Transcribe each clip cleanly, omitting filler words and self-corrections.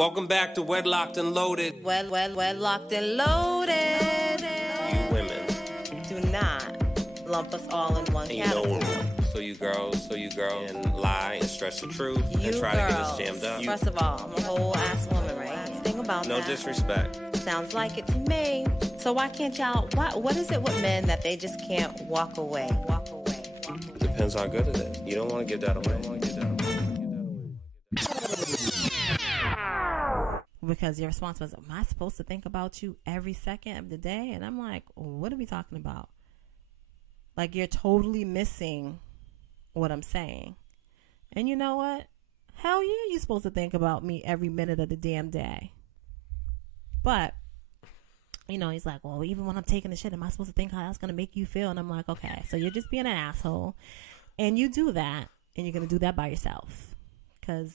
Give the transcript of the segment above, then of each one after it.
Welcome back to Wedlocked and Loaded. Wedlocked and Loaded. You women. Do not lump us all in one category. So you girls and lie and stretch the truth and try to get us jammed up. First of all, I'm a whole ass woman, right? Think about no that. No disrespect. Sounds like it to me. So why can't y'all, what is it with men that they just can't walk away? Depends how good it is. You don't want to give that away. Because your response was, am I supposed to think about you every second of the day? And I'm like, what are we talking about? Like, you're totally missing what I'm saying. And you know what? Hell yeah, you're supposed to think about me every minute of the damn day. But, you know, he's like, well, even when I'm taking the shit, am I supposed to think how that's going to make you feel? And I'm like, okay, so you're just being an asshole. And you do that, and you're going to do that by yourself. Because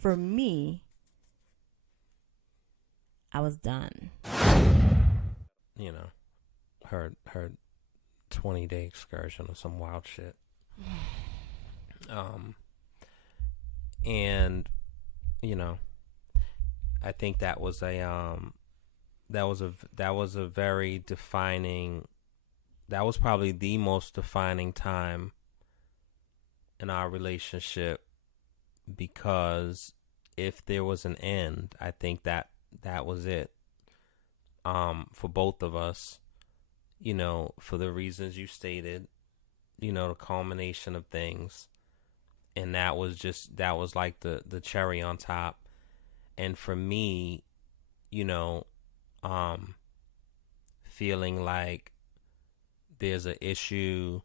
for me, I was done. You know, her 20-day excursion or some wild shit. And you know, I think that was a very defining. That was probably the most defining time in our relationship, because if there was an end, I think that was it, for both of us, you know, for the reasons you stated, you know, the culmination of things. And that was like the cherry on top. And for me, you know, feeling like there's an issue,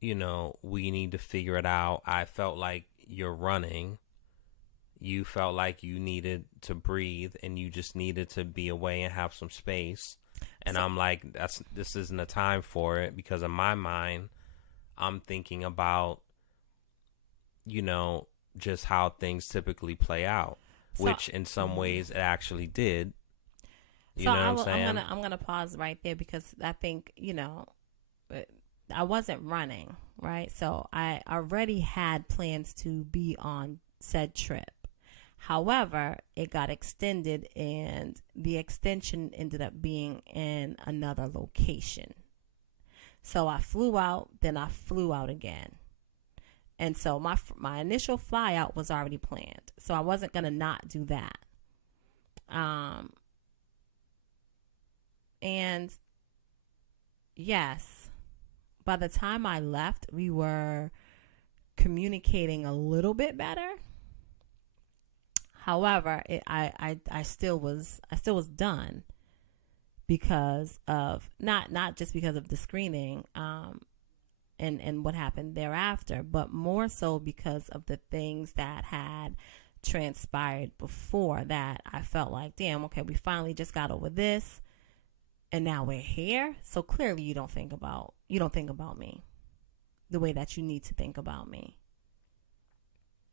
you know, we need to figure it out. I felt like you're running. You felt like you needed to breathe and you just needed to be away and have some space. And I'm like, this isn't a time for it, because in my mind, I'm thinking about, you know, just how things typically play out, which in some ways it actually did. You know what I'm saying? I'm gonna pause right there, because I think, you know, I wasn't running, right? So I already had plans to be on said trip. However, it got extended, and the extension ended up being in another location. So I flew out, then I flew out again. And so my initial fly out was already planned. So I wasn't going to not do that. And yes, by the time I left, we were communicating a little bit better. However, I still was done because of not just because of the screening and what happened thereafter, but more so because of the things that had transpired before, that I felt like, damn, okay, we finally just got over this, and now we're here. So clearly you don't think about me the way that you need to think about me.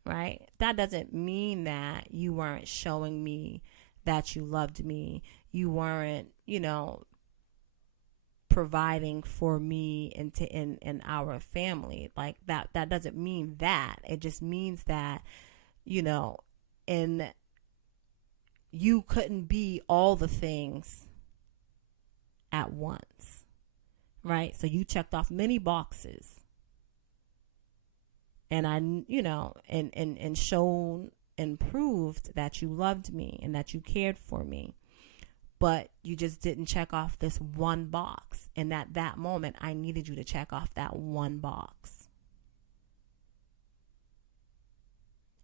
Right? That doesn't mean that you weren't showing me that you loved me. You weren't, you know, providing for me and our family. Like that doesn't mean that. It just means that, you know, you couldn't be all the things at once. Right? So you checked off many boxes. And I, you know, and shown and proved that you loved me and that you cared for me. But you just didn't check off this one box. And at that moment, I needed you to check off that one box.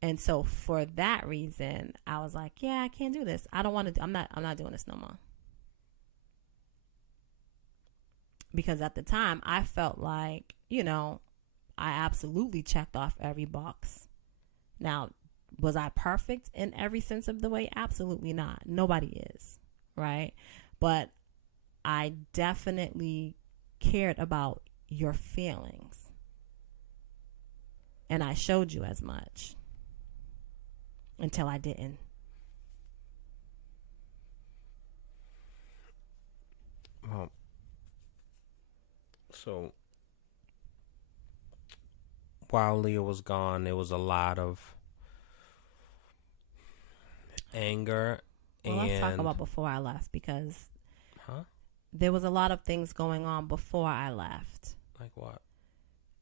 And so for that reason, I was like, yeah, I can't do this. I don't want to, I'm not doing this no more. Because at the time, I felt like, you know, I absolutely checked off every box. Now, was I perfect in every sense of the way? Absolutely not. Nobody is, right? But I definitely cared about your feelings. And I showed you as much until I didn't. Well, so while Leah was gone, there was a lot of anger. Well, let's talk about before I left, because there was a lot of things going on before I left. Like what?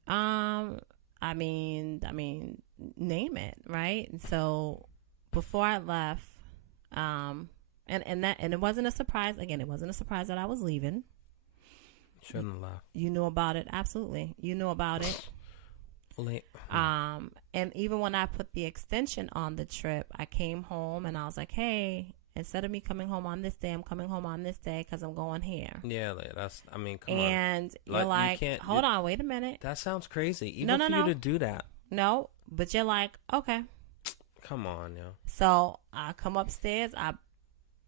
I mean, name it, right? And so before I left, and it wasn't a surprise. Again, it wasn't a surprise that I was leaving. Shouldn't have left. You knew about it, absolutely. You knew about it. And even when I put the extension on the trip, I came home and I was like, hey, instead of me coming home on this day, I'm coming home on this day because I'm going here. Yeah, that's, I mean, come on. And you're like, hold on, wait a minute. That sounds crazy. Even for you to do that. No, but you're like, okay. Come on, yo. So I come upstairs, I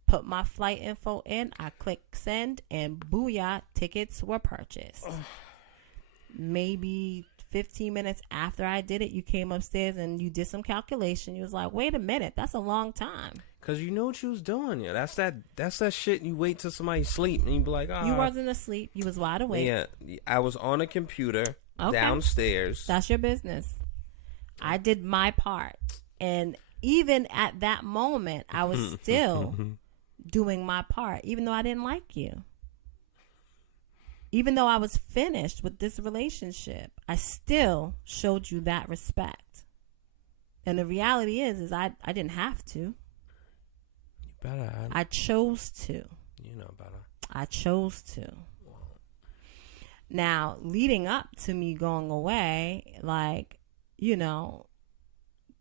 put my flight info in, I click send, and booyah, tickets were purchased. Maybe 15 minutes after I did it, you came upstairs and you did some calculation. You was like, wait a minute, that's a long time. Cause you know what you was doing. Yeah, that's that shit. You wait till somebody sleep and you be like, you wasn't asleep. You was wide awake. Yeah, I was on a computer downstairs. That's your business. I did my part, and even at that moment, I was still doing my part, even though I didn't like you. Even though I was finished with this relationship, I still showed you that respect. And the reality is I didn't have to. You better. I chose to. You know better. I chose to. Wow. Now, leading up to me going away, like, you know,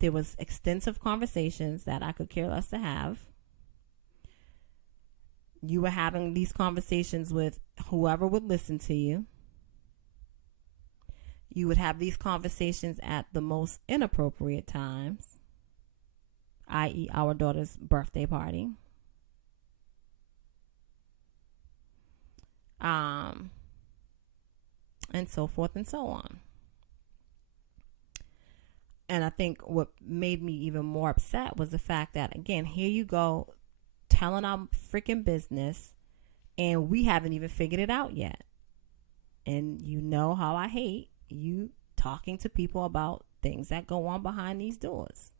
there was extensive conversations that I could care less to have. You were having these conversations with whoever would listen to you. You would have these conversations at the most inappropriate times, i.e. our daughter's birthday party. And so forth and so on. And I think what made me even more upset was the fact that, again, here you go, telling our freaking business, and we haven't even figured it out yet. And you know how I hate you talking to people about things that go on behind these doors.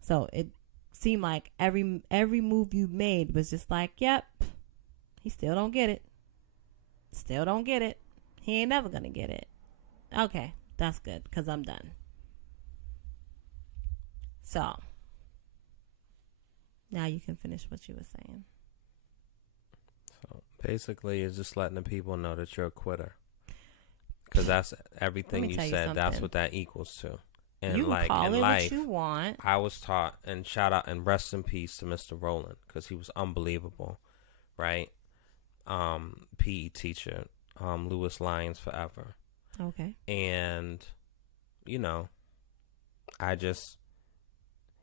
So it seemed like every move you made was just like, yep, he still don't get it. Still don't get it. He ain't never gonna get it. Okay, that's good, because I'm done. So now you can finish what you were saying. So basically, it's just letting the people know that you're a quitter. Because that's everything you said. That's what that equals to. And you like call in it life, what you want. I was taught, and shout out and rest in peace to Mr. Rowland, because he was unbelievable, right? PE teacher, Lewis Lyons forever. Okay. And, you know, I just,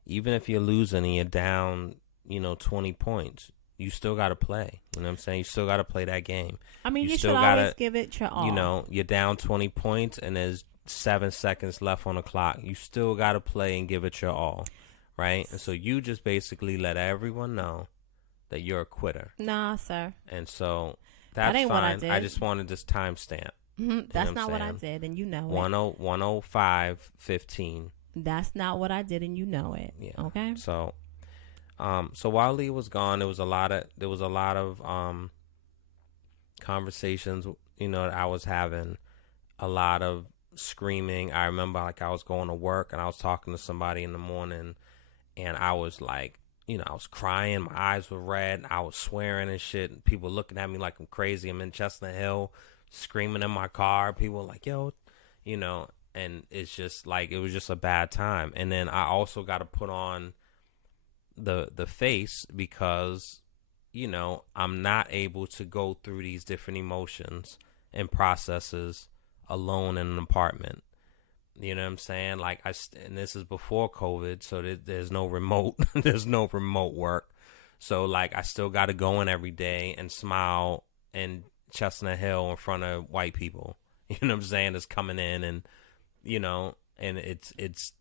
even if you're losing and you're down, 20 points, you still got to play. You know what I'm saying? You still got to play that game. I mean, you still should gotta, always give it your all. You're down 20 points and there's 7 seconds left on the clock. You still got to play and give it your all, right? And so you just basically let everyone know that you're a quitter. Nah, sir. And so that's that ain't fine. What I did. I just wanted this timestamp. That's not what I did, and you know it. 105:15. That's not what I did, and you know it. Yeah. Okay. So while Leah was gone, there was a lot of conversations, that I was having, a lot of screaming. I remember like I was going to work and I was talking to somebody in the morning, and I was like, I was crying. My eyes were red. I was swearing and shit. And people looking at me like I'm crazy. I'm in Chestnut Hill, screaming in my car. People were like, yo, and it's just like, it was just a bad time. And then I also got to put on the face because, I'm not able to go through these different emotions and processes alone in an apartment. You know what I'm saying? Like and this is before COVID, so there's no remote, there's no remote work. So like I still got to go in every day and smile in Chestnut Hill in front of white people. You know what I'm saying? That's coming in, and and it's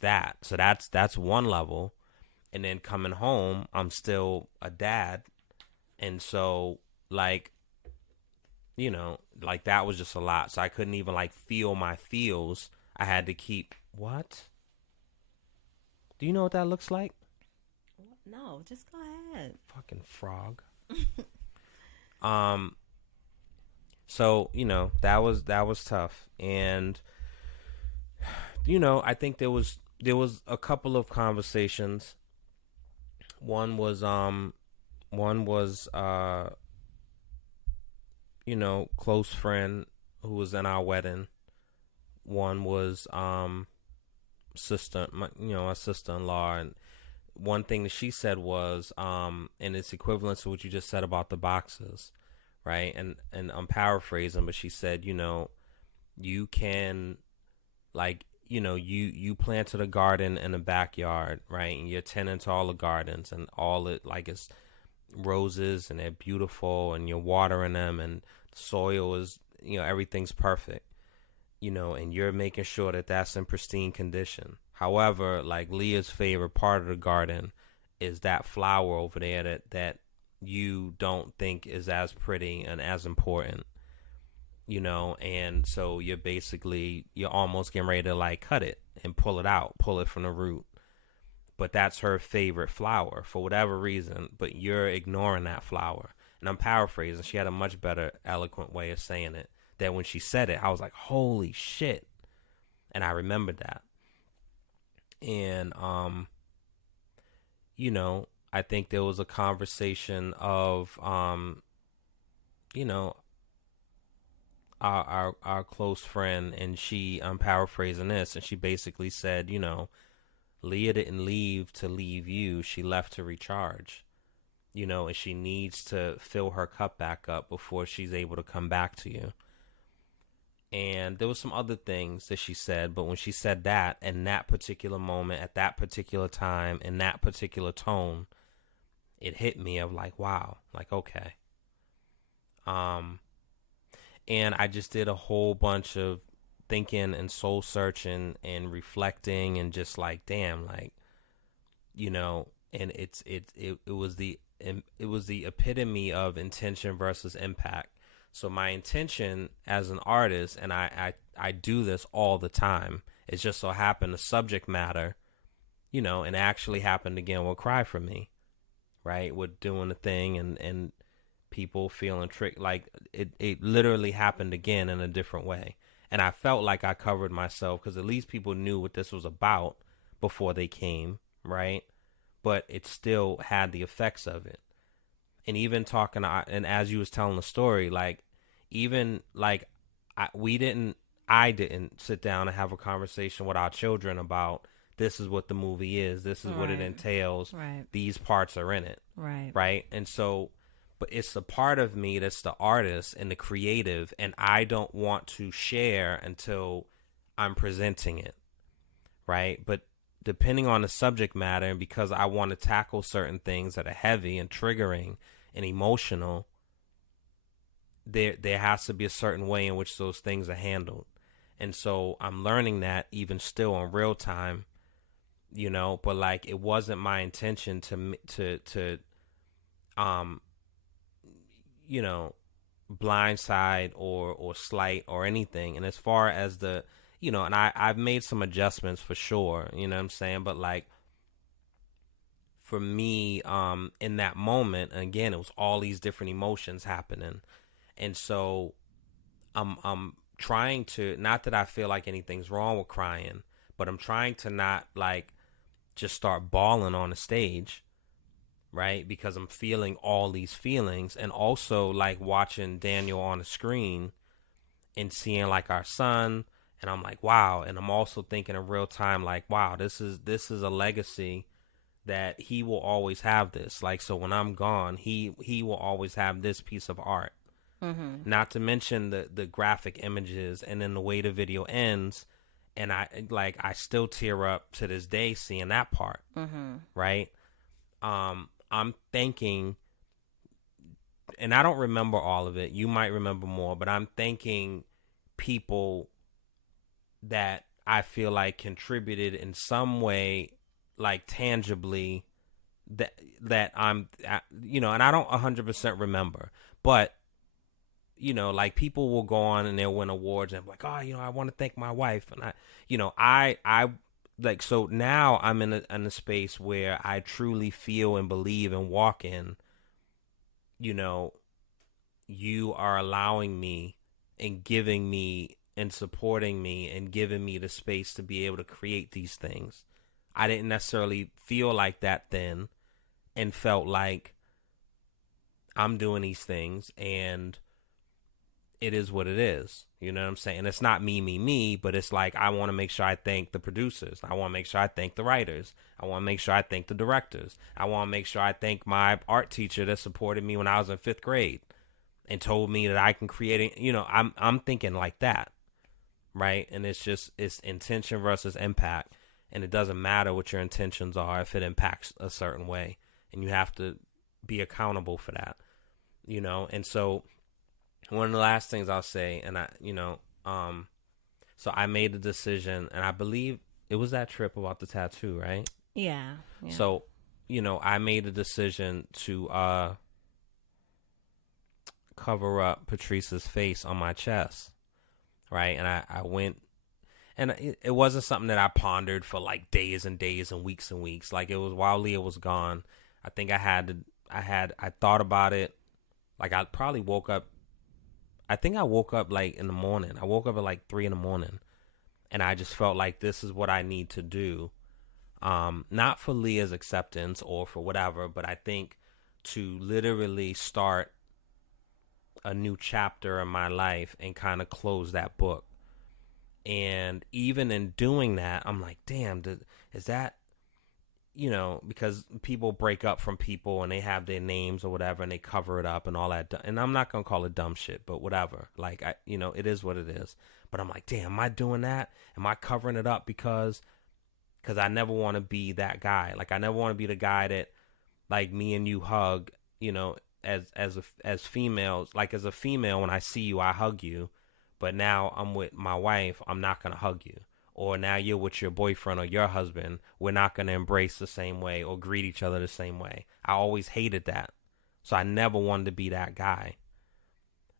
that. So that's one level, and then coming home, I'm still a dad, and so like. Like that was just a lot. So I couldn't even like feel my feels. I had to keep, what? Do you know what that looks like? No, just go ahead. Fucking frog. um. So that was tough, and I think there was a couple of conversations. One was close friend who was in our wedding. One was sister, my sister-in-law, and one thing that she said was and it's equivalent to what you just said about the boxes, right? And I'm paraphrasing, but she said, you can, like, you planted a garden in the backyard, right? And you're tending to all the gardens and all it, like, it's roses and they're beautiful and you're watering them and the soil is, everything's perfect, and you're making sure that that's in pristine condition. However, like, Leah's favorite part of the garden is that flower over there that you don't think is as pretty and as important, and so you're almost getting ready to, like, cut it and pull it from the root. But that's her favorite flower for whatever reason, but you're ignoring that flower. And I'm paraphrasing. She had a much better, eloquent way of saying it, that when she said it, I was like, holy shit. And I remembered that. And, I think there was a conversation of, our close friend, and I'm paraphrasing this, and she basically said, Leah didn't leave to leave you. She left to recharge, and she needs to fill her cup back up before she's able to come back to you. And there was some other things that she said, but when she said that, in that particular moment, at that particular time, in that particular tone, it hit me of like, wow, like, okay. And I just did a whole bunch of thinking and soul searching and reflecting and just like, damn, like, and it was the epitome of intention versus impact. So my intention as an artist, and I do this all the time, it just so happened the subject matter, and actually happened again with Cry For Me, right? With doing the thing and people feeling tricked, like it literally happened again in a different way. And I felt like I covered myself because at least people knew what this was about before they came, right? But it still had the effects of it. And even talking, and as you was telling the story, like, even like I didn't sit down and have a conversation with our children about this is what the movie is, this is what it entails, these parts are in it, right? And so, but it's the part of me that's the artist and the creative, and I don't want to share until I'm presenting it, right? But depending on the subject matter, and because I want to tackle certain things that are heavy and triggering and emotional, there has to be a certain way in which those things are handled. And so I'm learning that even still in real time, but like, it wasn't my intention to blindside or slight or anything. And as far as the, and I've made some adjustments for sure, you know what I'm saying? But like, for me, in that moment, and again, it was all these different emotions happening. And so I'm trying to, not that I feel like anything's wrong with crying, but I'm trying to not like just start bawling on the stage, right? Because I'm feeling all these feelings, and also like watching Daniel on the screen and seeing like our son, and I'm like, wow. And I'm also thinking in real time, like, wow, this is a legacy that he will always have this. Like, so when I'm gone, he will always have this piece of art. Mm-hmm. Not to mention the graphic images, and then the way the video ends, and I still tear up to this day seeing that part. Mm-hmm. Right? I'm thanking, and I don't remember all of it. You might remember more, but I'm thanking people that I feel like contributed in some way, like tangibly, that I'm, and I don't 100% remember, but like, people will go on and they'll win awards and be like, oh, I want to thank my wife. And I like, so now I'm in a space where I truly feel and believe and walk in, you know, you are allowing me and giving me and supporting me and giving me the space to be able to create these things. I didn't necessarily feel like that then, and felt like I'm doing these things and it is what it is. You know what I'm saying? It's not me, but it's like, I want to make sure I thank the producers. I want to make sure I thank the writers. I want to make sure I thank the directors. I want to make sure I thank my art teacher that supported me when I was in 5th grade and told me that I can create it. You know, I'm thinking like that, right? And it's intention versus impact. And it doesn't matter what your intentions are if it impacts a certain way. And you have to be accountable for that, you know? And so one of the last things I'll say, and so I made the decision, and I believe it was that trip about the tattoo, right? Yeah. So, you know, I made a decision to cover up Patrice's face on my chest, right? And I went, and it wasn't something that I pondered for like days and days and weeks. Like, it was while Leah was gone. I think I thought about it. Like, I probably woke up. I think I woke up like in the morning. I woke up at like 3 a.m. and I just felt like this is what I need to do. Not for Leah's acceptance or for whatever, but I think to literally start a new chapter in my life and kind of close that book. And even in doing that, I'm like, damn, is that, you know, because people break up from people and they have their names or whatever and they cover it up and all that. And I'm not going to call it dumb shit, but whatever. Like, you know, it is what it is. But I'm like, damn, am I doing that? Am I covering it up because I never want to be that guy. Like, I never want to be the guy that, like, me and you hug, you know, as females. Like, as a female, when I see you, I hug you. But now I'm with my wife, I'm not going to hug you. Or now you're with your boyfriend or your husband, we're not going to embrace the same way or greet each other the same way. I always hated that. So I never wanted to be that guy.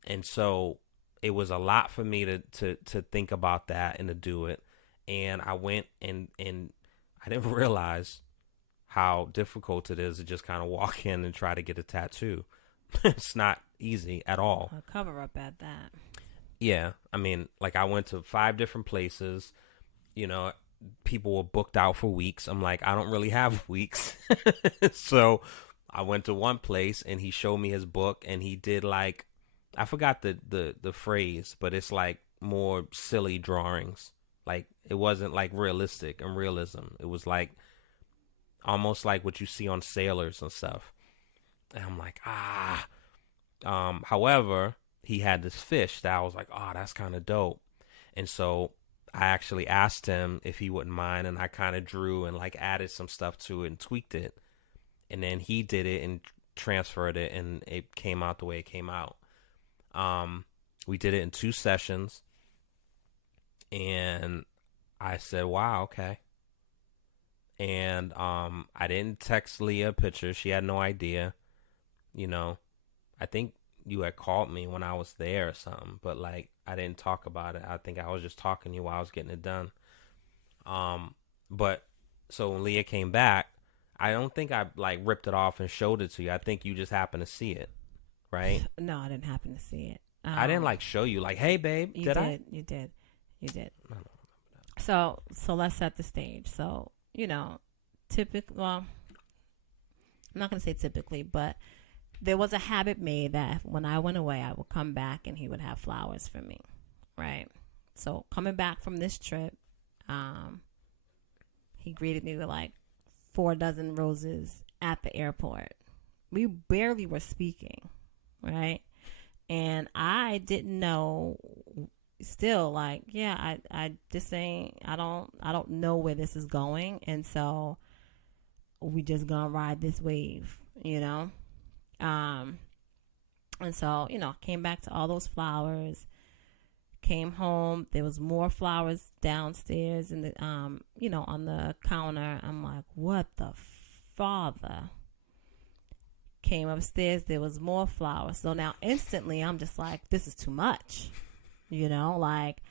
And so it was a lot for me to think about that and to do it. And I went and I didn't realize how difficult it is to just kind of walk in and try to get a tattoo. It's not easy at all. A cover up at that. Yeah. I mean, like, I went to 5 different places. You know, people were booked out for weeks. I'm like, I don't really have weeks. So I went to one place and he showed me his book and he did, like, I forgot the phrase, but it's like more silly drawings. Like, it wasn't like realistic and realism. It was like almost like what you see on sailors and stuff. And I'm like, however, he had this fish that I was like, oh, that's kind of dope. And so I actually asked him if he wouldn't mind, and I kind of drew and like added some stuff to it and tweaked it. And then he did it and transferred it, and it came out the way it came out. We did it in 2 sessions, and I said, wow, okay. And I didn't text Leah a picture. She had no idea. You know, I think you had called me when I was there or something, but like, I didn't talk about it. I think I was just talking to you while I was getting it done. But so when Leah came back, I don't think I like ripped it off and showed it to you. I think you just happened to see it, right? No, I didn't happen to see it. I didn't like show you like, hey babe, You did. I? You did. So let's set the stage. So, you know, well, I'm not going to say typically, but there was a habit made that when I went away, I would come back and he would have flowers for me, right? So coming back from this trip, he greeted me with like 4 dozen roses at the airport. We barely were speaking, right? And I didn't know. Still, like, yeah, I just ain't. I don't know where this is going, and so we just gonna ride this wave, you know. And so, you know, came back to all those flowers, came home. There was more flowers downstairs in the, you know, on the counter. I'm like, what the father? Came upstairs. There was more flowers. So now instantly I'm just like, this is too much, you know, like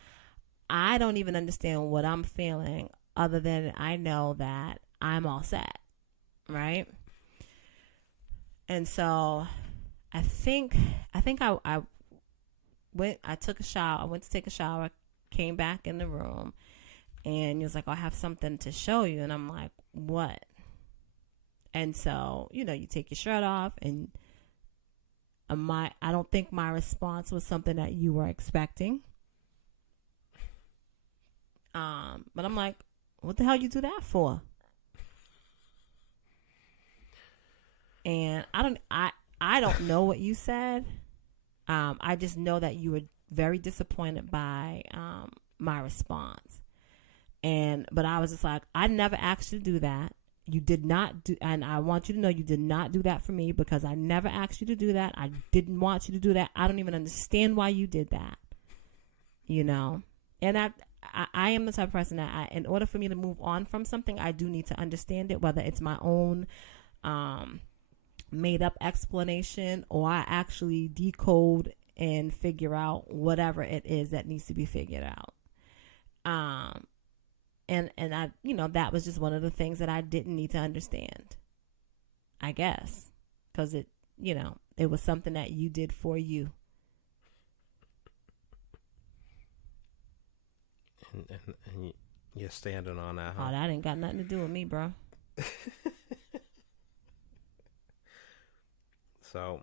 I don't even understand what I'm feeling other than I know that I'm all set, right? And so I think I took a shower. I went to take a shower, came back in the room, and he was like, "Oh, I have something to show you." And I'm like, "What?" And so, you take your shirt off, and I don't think my response was something that you were expecting. But I'm like, "What the hell you do that for?" And I don't know what you said. I just know that you were very disappointed by my response. But I was just like, I never asked you to do that. You did not do, and I want you to know you did not do that for me, because I never asked you to do that. I didn't want you to do that. I don't even understand why you did that. And I am the type of person that in order for me to move on from something, I do need to understand it, whether it's my own made up explanation, or I actually decode and figure out whatever it is that needs to be figured out. And I, that was just one of the things that I didn't need to understand, I guess, because it was something that you did for you. And you're standing on that, huh? Oh, that ain't got nothing to do with me, bro. So,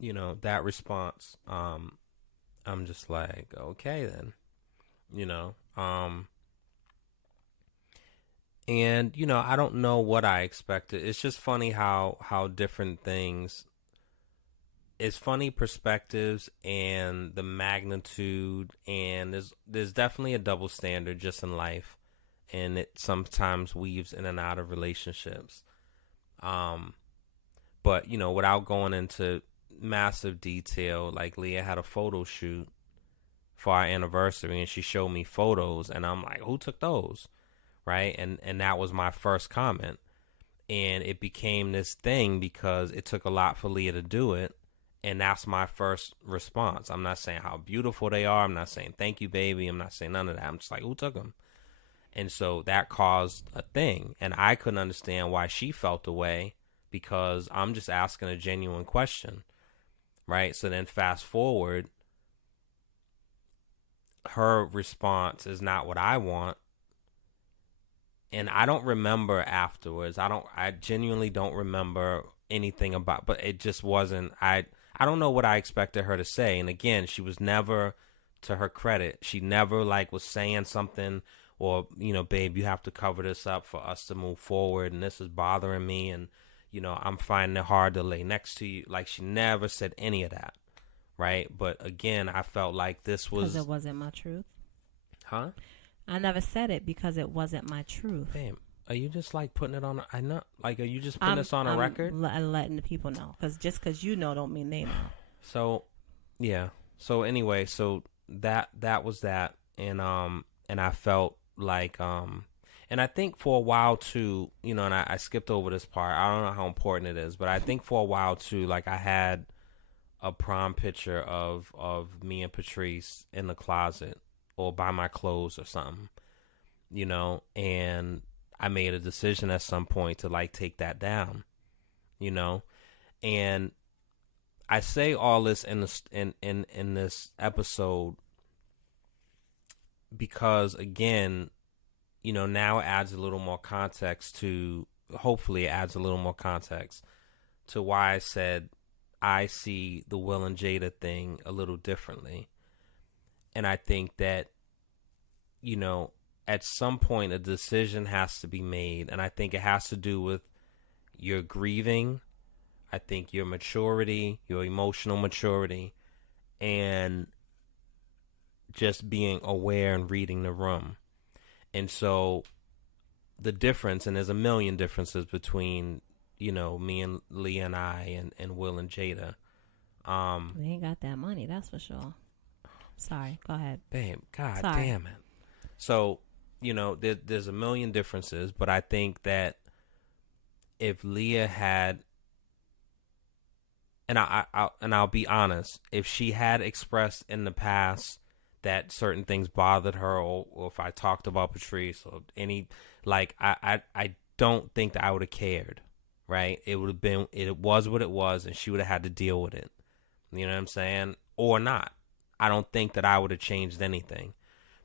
that response, I'm just like, okay then, and, I don't know what I expected. It's just funny how different things, it's funny perspectives and the magnitude, and there's definitely a double standard just in life, and it sometimes weaves in and out of relationships. But, without going into massive detail, like Leah had a photo shoot for our anniversary, and she showed me photos, and I'm like, who took those? Right? And that was my first comment. And it became this thing because it took a lot for Leah to do it. And that's my first response. I'm not saying how beautiful they are. I'm not saying thank you, baby. I'm not saying none of that. I'm just like, who took them? And so that caused a thing. And I couldn't understand why she felt the way, because I'm just asking a genuine question, right? So then fast forward, her response is not what I want. And I don't remember afterwards. I genuinely don't remember anything about, but it just wasn't, I don't know what I expected her to say. And again, she was never, to her credit, she never was saying something, or, babe, you have to cover this up for us to move forward, and this is bothering me, and, I'm finding it hard to lay next to you. She never said any of that, right? But again, I felt like this was... Because it wasn't my truth. Huh? I never said it because it wasn't my truth. Babe, are you just putting it on... I know, are you just putting this on a record? Letting the people know. Because just because you know don't mean they know. So, yeah. So anyway, so that was that. And I felt like... And I think for a while, too, and I skipped over this part. I don't know how important it is, but I think for a while, too, I had a prom picture of me and Patrice in the closet or by my clothes or something, and I made a decision at some point to, take that down, and I say all this in this episode because, again, now it adds a little more context to, hopefully it adds a little more context to why I said I see the Will and Jada thing a little differently. And I think that, at some point a decision has to be made. And I think it has to do with your grieving. I think your maturity, your emotional maturity, and just being aware and reading the room. And so the difference, and there's a million differences between, me and Leah and I and Will and Jada. We ain't got that money, that's for sure. Sorry, go ahead. Babe, God damn it. So, there's a million differences, but I think that if Leah had, and I'll be honest, if she had expressed in the past that certain things bothered her, or if I talked about Patrice or any, like, I don't think that I would have cared, right? It would have been, it was what it was, and she would have had to deal with it. You know what I'm saying? Or not. I don't think that I would have changed anything.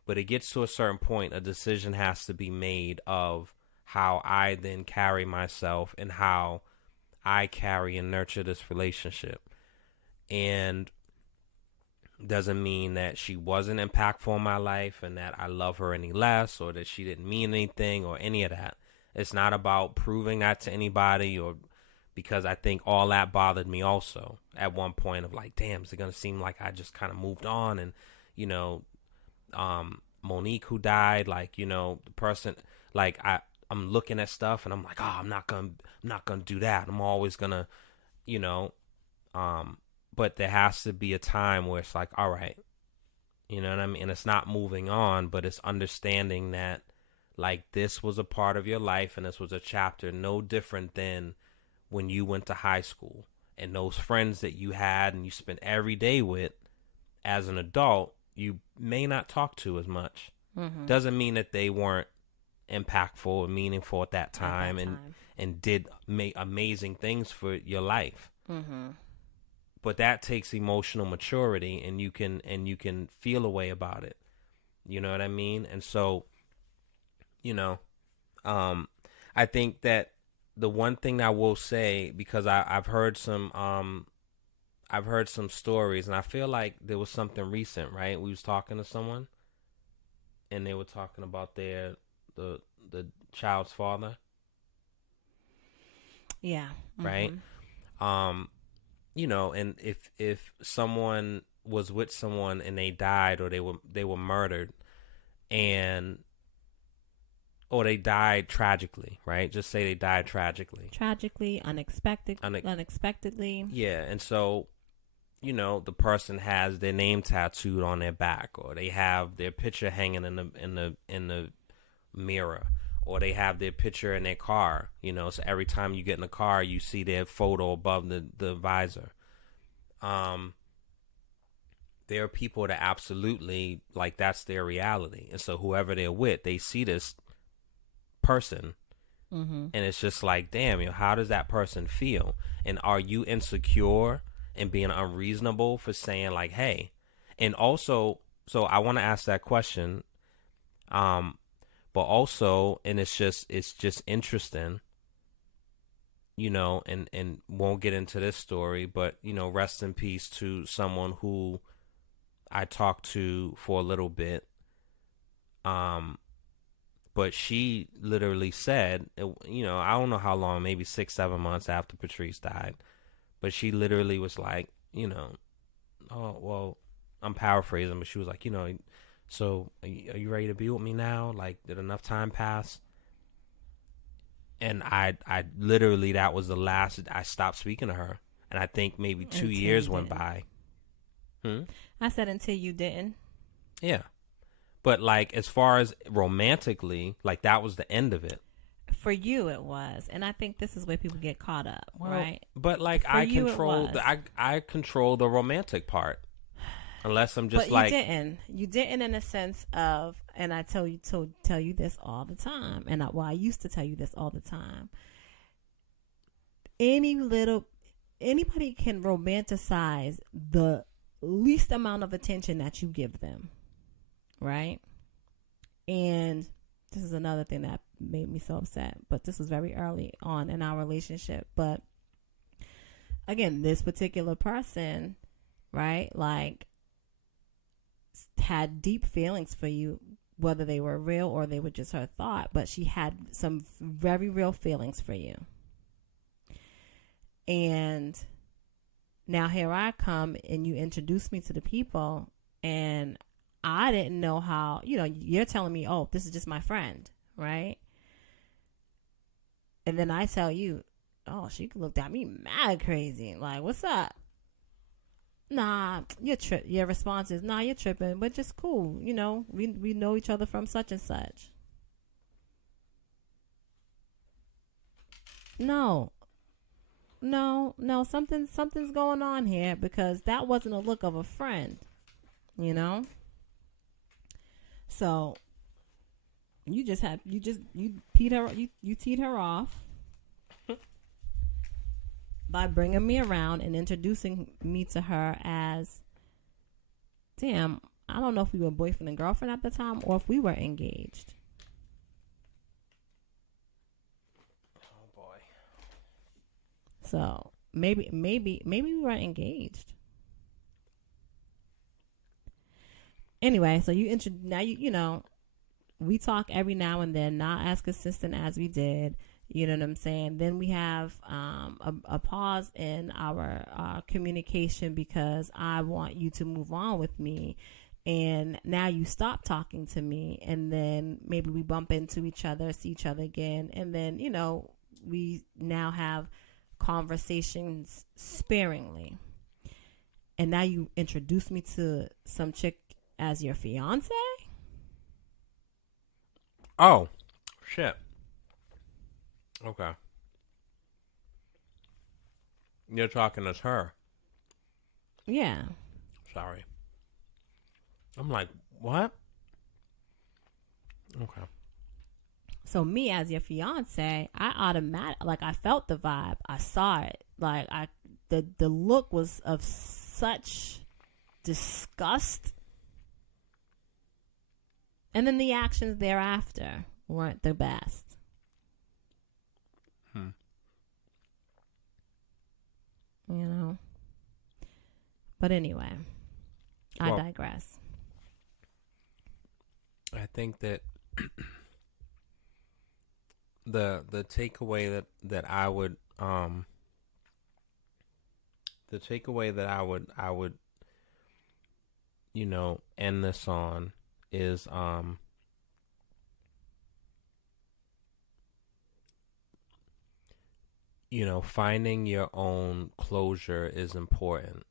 But it gets to a certain point, a decision has to be made of how I then carry myself and how I carry and nurture this relationship. And doesn't mean that she wasn't impactful in my life and that I love her any less, or that she didn't mean anything or any of that. It's not about proving that to anybody, or because I think all that bothered me also at one point of like, damn, is it going to seem like I just kind of moved on? And, you know, Monique, who died, like, you know, the person, like, I'm looking at stuff and I'm like, oh, I'm not going to do that. I'm always going to, you know, but there has to be a time where it's like, all right, you know what I mean? And it's not moving on, but it's understanding that, like, this was a part of your life and this was a chapter no different than when you went to high school, and those friends that you had and you spent every day with as an adult, you may not talk to as much. Mm-hmm. Doesn't mean that they weren't impactful and meaningful at that time, and did amazing things for your life. Mm-hmm. But that takes emotional maturity, and you can feel a way about it. You know what I mean? And so, you know, I think that the one thing I will say, because I've heard some stories, and I feel like there was something recent, right? We was talking to someone, and they were talking about the child's father. Yeah. Mm-hmm. Right. You know, and if someone was with someone and they died, or they were murdered, or they died tragically, right? Just say they died tragically. Unexpectedly. Yeah, and so, you know, the person has their name tattooed on their back, or they have their picture hanging in the mirror, or they have their picture in their car, you know, so every time you get in the car, you see their photo above the visor. There are people that absolutely, like, that's their reality. And so whoever they're with, they see this person, mm-hmm. and it's just like, damn, you know, how does that person feel? And are you insecure and being unreasonable for saying, like, hey? And also, so I want to ask that question, but also, and it's just interesting, you know, and won't get into this story, but, you know, rest in peace to someone who I talked to for a little bit. But she literally said, you know, I don't know how long, maybe 6-7 months after Patrice died, but she literally was like, you know, oh, well, I'm paraphrasing, but she was like, you know, so are you ready to be with me now? Like, did enough time pass? And I literally, that was the last I stopped speaking to her. And I think maybe 2 years went by. I said until you didn't. Yeah. But, like, as far as romantically, like, that was the end of it. For you, it was. And I think this is where people get caught up, right? But, like, I control the romantic part. Unless I'm just, but you didn't in a sense of, and I tell you this all the time, and I used to tell you this all the time. Anybody can romanticize the least amount of attention that you give them, right? And this is another thing that made me so upset, but this was very early on in our relationship. But again, this particular person, right, like, had deep feelings for you, whether they were real or they were just her thought, but she had some very real feelings for you. And now here I come, and you introduce me to the people, and I didn't know how, you know, you're telling me, oh, this is just my friend, right? And then I tell you, oh, she looked at me mad crazy, like, what's up? Nah, your response is, nah, you're tripping, but just cool. You know, we know each other from such and such. No, something's going on here, because that wasn't a look of a friend, you know? So you teed her off by bringing me around and introducing me to her as, damn, I don't know if we were boyfriend and girlfriend at the time or if we were engaged. Oh boy. So maybe we were engaged. Anyway, so we talk every now and then, not as consistent as we did. You know what I'm saying? Then we have a pause in our communication because I want you to move on with me. And now you stop talking to me. And then maybe we bump into each other, see each other again. And then, we now have conversations sparingly. And now you introduce me to some chick as your fiance? Oh, shit. Okay. You're talking as her. Yeah. Sorry. I'm like, what? Okay. So me as your fiance, I felt the vibe. I saw it. Like the look was of such disgust. And then the actions thereafter weren't the best. But anyway, I digress. I think that the takeaway that I would end this on is finding your own closure is important.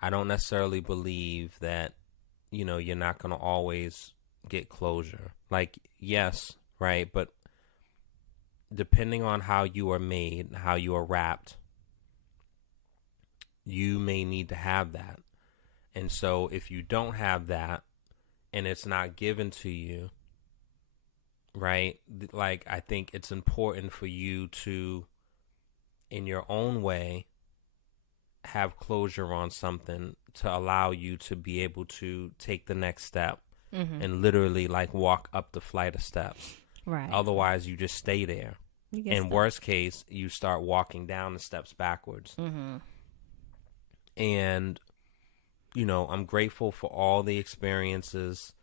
I don't necessarily believe that you're not going to always get closure. Like, yes, right, but depending on how you are made, how you are wrapped, you may need to have that. And so if you don't have that and it's not given to you, right, like, I think it's important for you to, in your own way, have closure on something to allow you to be able to take the next step and literally like walk up the flight of steps. Right. Otherwise, you just stay there. In worst case, you start walking down the steps backwards. And, I'm grateful for all the experiences,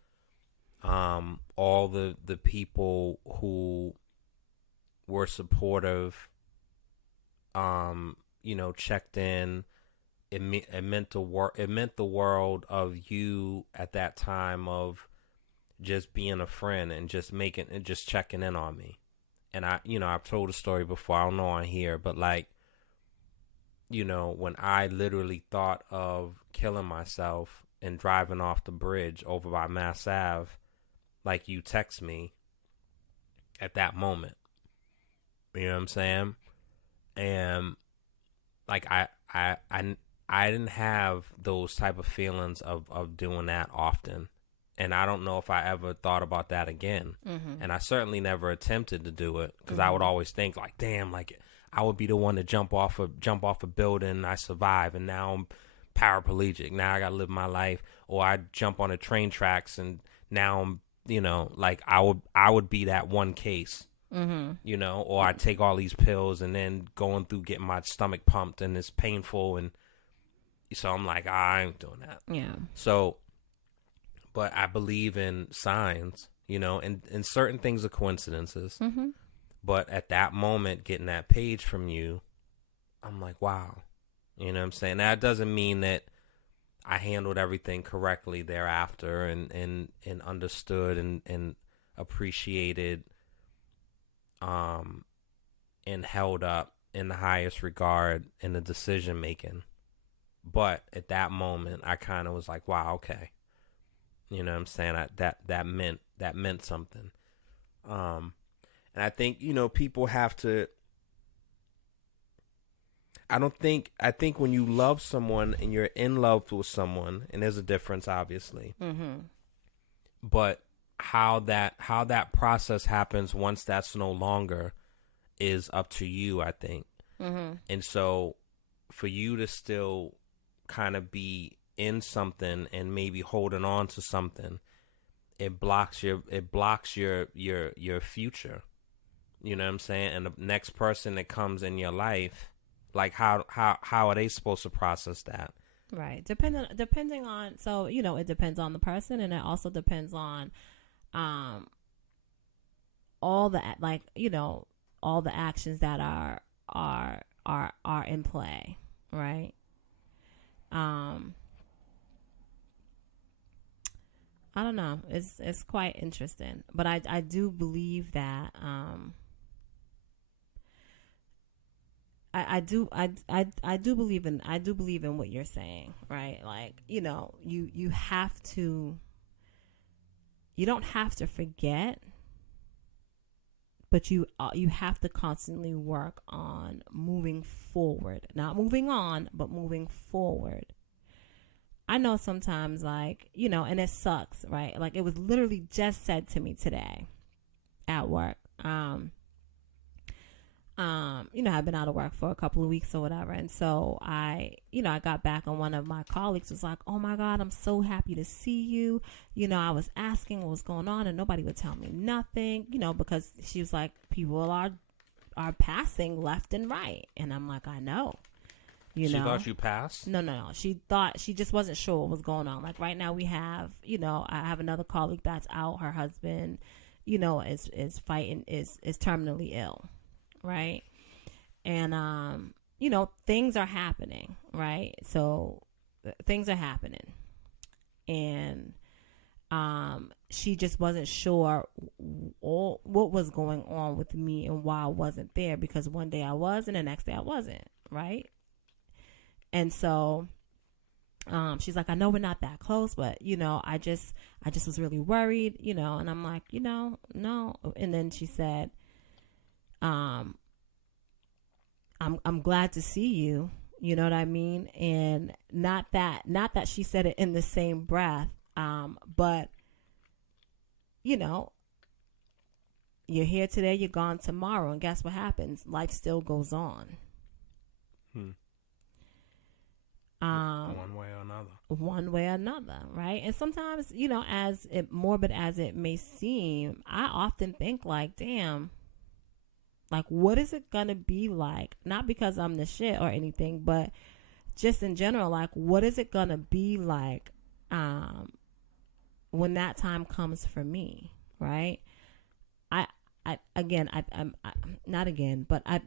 all the people who were supportive, checked in. It meant the world of you at that time of just being a friend and just checking in on me. And I've told a story before, I don't know on here, but like, when I literally thought of killing myself and driving off the bridge over by Mass Ave, like, you text me at that moment. You know what I'm saying? And like, I didn't have those type of feelings of doing that often. And I don't know if I ever thought about that again. And I certainly never attempted to do it because I would always think like, damn, like, I would be the one to jump off a building and I survive, and now I'm paraplegic. Now I got to live my life. Or I jump on the train tracks and now I'm, like, I would be that one case. Or I take all these pills and then going through getting my stomach pumped and it's painful, and so I'm like, I ain't doing that. Yeah. So, but I believe in signs, and certain things are coincidences. But at that moment, getting that page from you, I'm like, wow. You know what I'm saying? That doesn't mean that I handled everything correctly thereafter and understood and appreciated and held up in the highest regard in the decision making. But at that moment, I kind of was like, wow, okay. You know what I'm saying? That meant something. And I think, people have to, I think when you love someone and you're in love with someone, and there's a difference, obviously. But how that process happens once that's no longer is up to you, I think. Mm-hmm. And so for you to still kind of be in something and maybe holding on to something, it blocks your future. You know what I'm saying? And the next person that comes in your life, like how are they supposed to process that? Right. Depending on, so, it depends on the person, and it also depends on all the, like, all the actions that are in play, right? I don't know. It's quite interesting, but I do believe that I do believe in what you're saying, right? Like, you have to, you don't have to forget, but you have to constantly work on moving forward, not moving on, but moving forward. I know sometimes, like, and it sucks, right? Like, it was literally just said to me today at work. I've been out of work for a couple of weeks or whatever. And so I got back, and one of my colleagues was like, "Oh my God, I'm so happy to see you. I was asking what was going on, and nobody would tell me nothing, because she was like, people are passing left and right." And I'm like, I know. She thought you passed? No. She just wasn't sure what was going on. Like, right now we have, I have another colleague that's out. Her husband, is fighting, is terminally ill. Right. And, things are happening. Right. So things are happening. And, she just wasn't sure what was going on with me and why I wasn't there, because one day I was and the next day I wasn't. Right. And so, she's like, "I know we're not that close, but, I just was really worried, and I'm like, no. And then she said, I'm glad to see you. You know what I mean? And not that she said it in the same breath. But, you're here today, you're gone tomorrow. And guess what happens? Life still goes on. One way or another, right? And sometimes, as morbid as it may seem, I often think, like, damn, like, what is it gonna be like? Not because I'm the shit or anything, but just in general, like, what is it gonna be like when that time comes for me, right?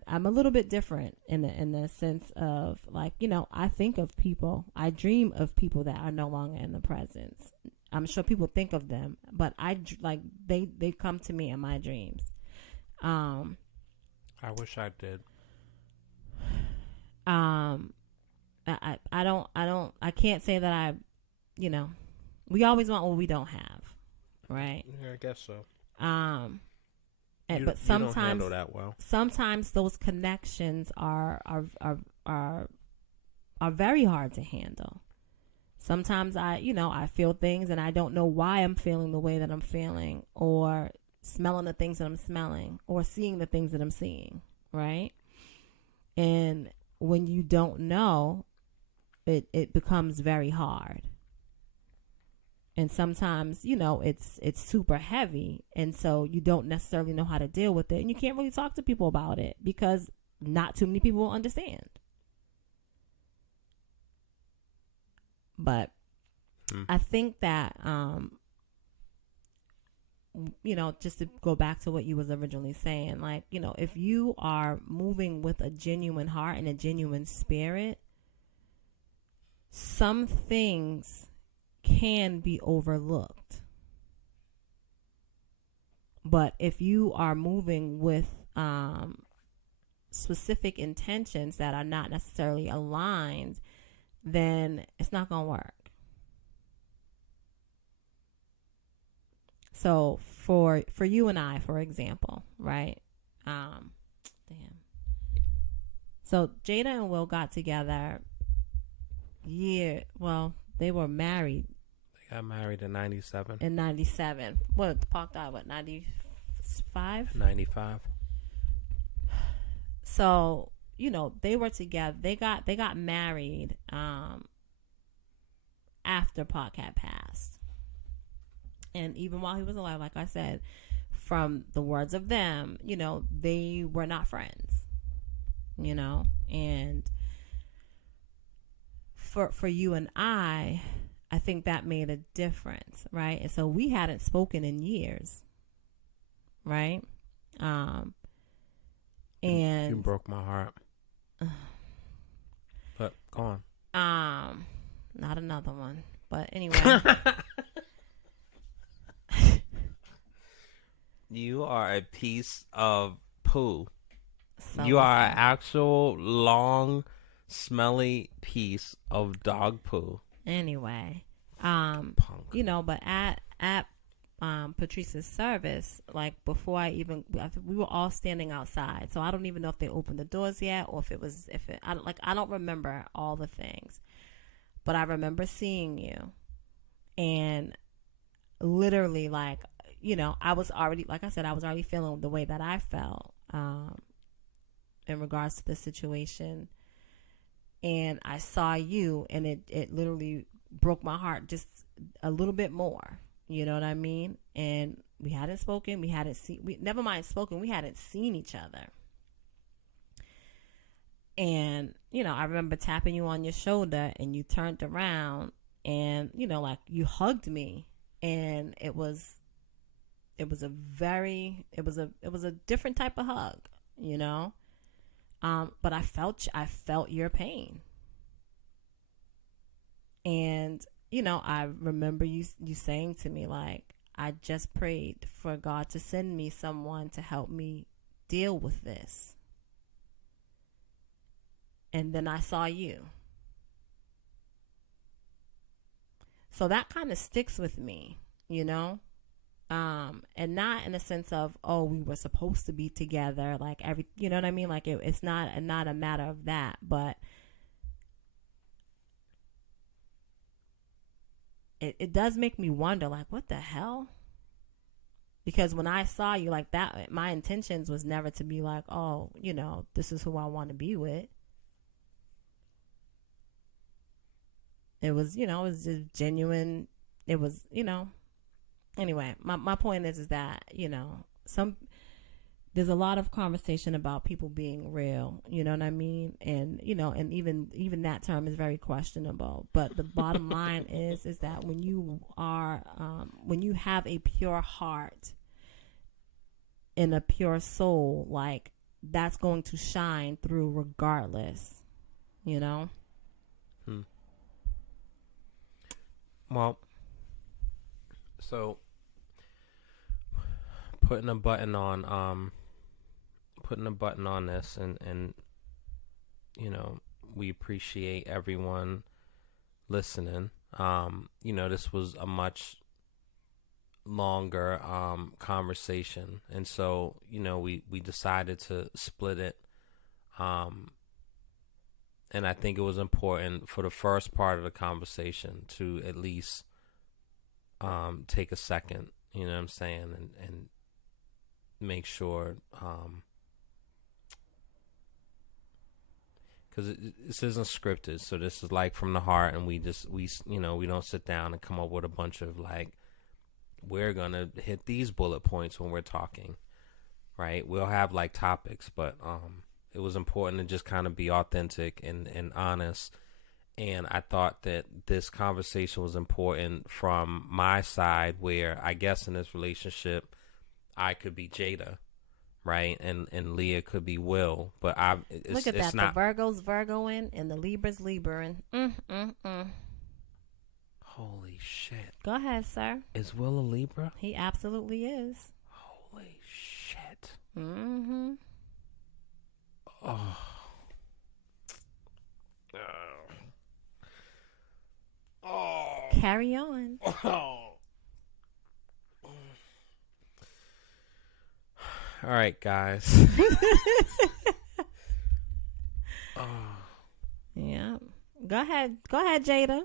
I'm a little bit different in the sense of, like, I think of people, I dream of people that are no longer in the presence. I'm sure people think of them, but they come to me in my dreams. I wish I did. I can't say that we always want what we don't have, right? Yeah, I guess so. But sometimes, you don't handle that well. Sometimes those connections are very hard to handle. Sometimes I feel things and I don't know why I'm feeling the way that I'm feeling, or smelling the things that I'm smelling, or seeing the things that I'm seeing, right? And when you don't know, it becomes very hard. And sometimes, it's super heavy. And so you don't necessarily know how to deal with it. And you can't really talk to people about it because not too many people understand. But I think that, just to go back to what you was originally saying, like, if you are moving with a genuine heart and a genuine spirit, some things can be overlooked. But if you are moving with specific intentions that are not necessarily aligned, then it's not going to work. So for you and I, for example, right? So Jada and Will got together they were married. Got married in 97. In 97. What, the Park died, what, 95? 95. So, you know, they were together. They got married after Pac had passed. And even while he was alive, like I said, from the words of them, you know, they were not friends. You know, and for you and I think that made a difference, right? And so we hadn't spoken in years, right? And you broke my heart. But go on. Not another one. But anyway. You are a piece of poo. So you are an actual long, smelly piece of dog poo. Anyway, Punk. you know, but at Patrice's service, like before we were all standing outside, so I don't even know if they opened the doors yet, or I don't remember all the things, but I remember seeing you, and literally, like, you know, I was already feeling the way that I felt, in regards to the situation, and I saw you, and it literally broke my heart just a little bit more. You know what I mean? And we hadn't spoken. We hadn't seen each other. And, you know, I remember tapping you on your shoulder, and you turned around, and, you know, like, you hugged me, and it was a different type of hug, you know? But I felt your pain. And, you know, I remember you saying to me, like, I just prayed for God to send me someone to help me deal with this. And then I saw you. So that kind of sticks with me, you know? And not in a sense of, oh, we were supposed to be together, like you know what I mean? Like it's not a matter of that, but it does make me wonder, like, what the hell? Because when I saw you like that, my intentions was never to be like, oh, you know, this is who I want to be with. It was, you know, it was just genuine. It was, you know. Anyway, my point is that, you know, there's a lot of conversation about people being real, you know what I mean? And, you know, and even that term is very questionable. But the bottom line is that when you have a pure heart and a pure soul, like, that's going to shine through regardless, you know? Well, so putting a button on this, and you know, we appreciate everyone listening. You know, this was a much longer conversation, and so, you know, we decided to split it, and I think it was important for the first part of the conversation to at least take a second, you know what I'm saying, and make sure, because this isn't scripted, so this is like from the heart, and we you know, we don't sit down and come up with a bunch of, like, we're gonna hit these bullet points when we're talking, right? We'll have, like, topics, but it was important to just kind of be authentic and honest. And I thought that this conversation was important from my side, where I guess in this relationship, I could be Jada, right? And Leah could be Will. But look at that. The Virgo's Virgoing and the Libra's Libraing. Holy shit. Go ahead, sir. Is Will a Libra? He absolutely is. Holy shit. Mm-hmm. Oh. Oh. Carry on. Oh. All right, guys. Oh. Yeah. Go ahead, Jada.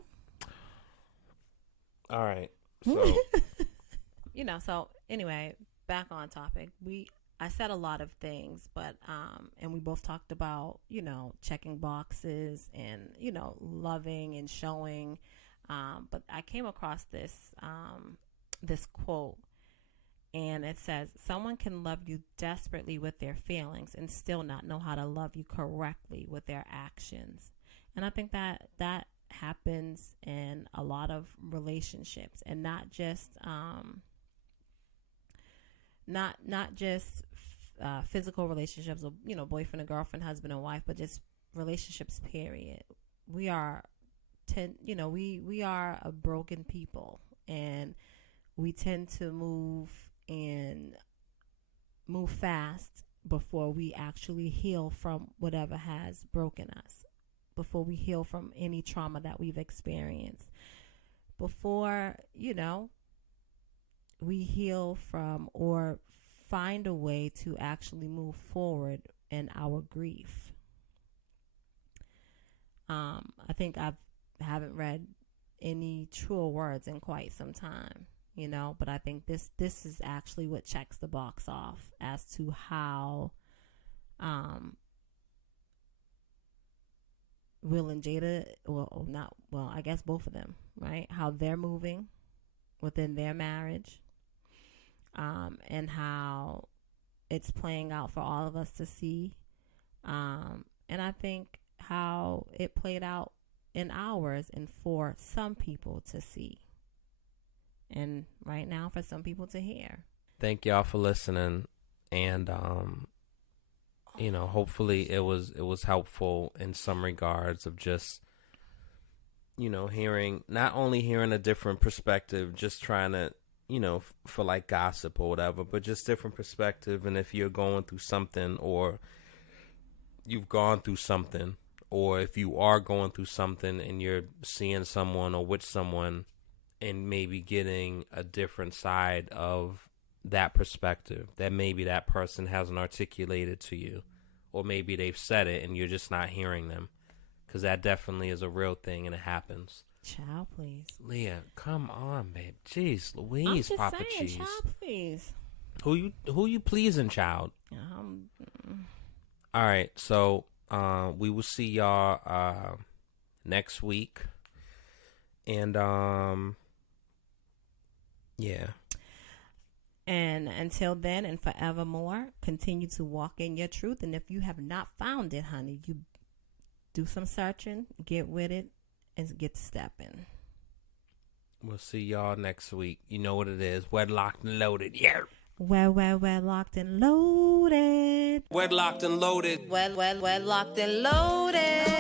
All right. So, So anyway, back on topic. I said a lot of things, but and we both talked about, checking boxes and, loving and showing. But I came across this quote, and it says, "Someone can love you desperately with their feelings and still not know how to love you correctly with their actions." And I think that happens in a lot of relationships, and not just physical relationships, or boyfriend and girlfriend, husband and wife, but just relationships. Period. We are we are a broken people, and we tend to move fast before we actually heal from whatever has broken us, before we heal from any trauma that we've experienced, before we heal from or find a way to actually move forward in our grief. I think I haven't read any truer words in quite some time, but I think this is actually what checks the box off as to how Will and Jada, I guess both of them, right? How they're moving within their marriage, and how it's playing out for all of us to see. And I think how it played out in ours and for some people to see. And right now for some people to hear. thank y'all for listening, and hopefully it was helpful in some regards of just not only hearing a different perspective, just trying to for like gossip or whatever, but just different perspective. And if you're going through something, or you've gone through something, or if you are going through something and you're seeing someone or with someone, and maybe getting a different side of that perspective that maybe that person hasn't articulated to you, or maybe they've said it and you're just not hearing them, because that definitely is a real thing and it happens. Child, please. Leah, come on, babe. Jeez Louise, I'm just Papa saying, Cheese. child, please. Who you pleasing, child? All right, so we will see y'all next week, and yeah. And until then and forevermore, continue to walk in your truth. And if you have not found it, honey, you do some searching, get with it, and get to stepping. We'll see y'all next week. You know what it is. Wedlocked and loaded. Yeah. Wedlocked and loaded. Wedlocked and loaded. Wedlocked and loaded.